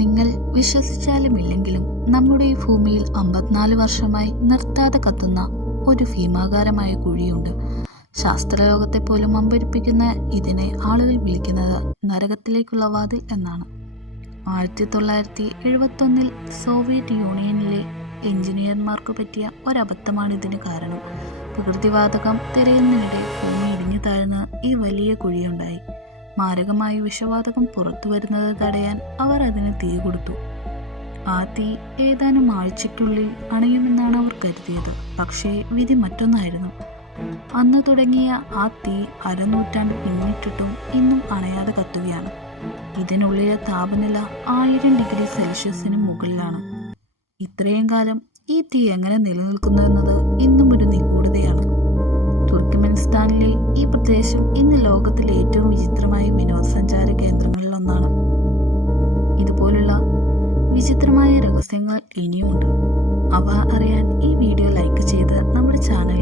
നിങ്ങൾ വിശ്വസിച്ചാലും ഇല്ലെങ്കിലും നമ്മുടെ ഈ ഭൂമിയിൽ 54 വർഷമായി നിർത്താതെ കത്തുന്ന ഒരു ഭീമാകാരമായ കുഴിയുണ്ട്. ശാസ്ത്രലോകത്തെ പോലും അമ്പരിപ്പിക്കുന്ന ഇതിനെ ആളുകൾ വിളിക്കുന്നത് നരകത്തിലേക്കുള്ള വാതിൽ എന്നാണ്. 1971 സോവിയറ്റ് യൂണിയനിലെ എഞ്ചിനീയർമാർക്ക് പറ്റിയ ഒരബദ്ധമാണ് ഇതിന് കാരണം. പ്രകൃതിവാതകം തിരയുന്നതിനിടെ ഭൂമി ഇടിഞ്ഞു താഴ്ന്ന് ഈ വലിയ കുഴിയുണ്ടായി. മാരകമായ വിഷവാതകം പുറത്തു വരുന്നത് തടയാൻ അവർ അതിന് തീ കൊടുത്തു. ആ തീ ഏതാനും ആഴ്ചയ്ക്കുള്ളിൽ അണയുമെന്നാണ് അവർ കരുതിയത്. പക്ഷേ വിധി മറ്റൊന്നായിരുന്നു. അന്ന് തുടങ്ങിയ ആ തീ അരനൂറ്റാണ്ട് പിന്നിട്ടിട്ടും ഇന്നും അണയാതെ കത്തുകയാണ്. ഇതിനുള്ളിലെ താപനില 1000 ഡിഗ്രി സെൽഷ്യസിന് മുകളിലാണ്. ഇത്രയും കാലം ഈ തീ എങ്ങനെ നിലനിൽക്കുന്നു എന്നത് ഇന്നും ഒരു നിഗൂഢതയാണ്. തുർക്ക്മെനിസ്ഥാനിലെ ഈ പ്രദേശം ഇന്ന് ലോകത്തിലെ ഏറ്റവും വിചിത്രമായ വിനോദസഞ്ചാര കേന്ദ്രങ്ങളിലൊന്നാണ്. ഇതുപോലുള്ള വിചിത്രമായ രഹസ്യങ്ങൾ ഇനിയുമുണ്ട്. അവ അറിയാൻ ഈ വീഡിയോ ലൈക്ക് ചെയ്ത് നമ്മുടെ ചാനൽ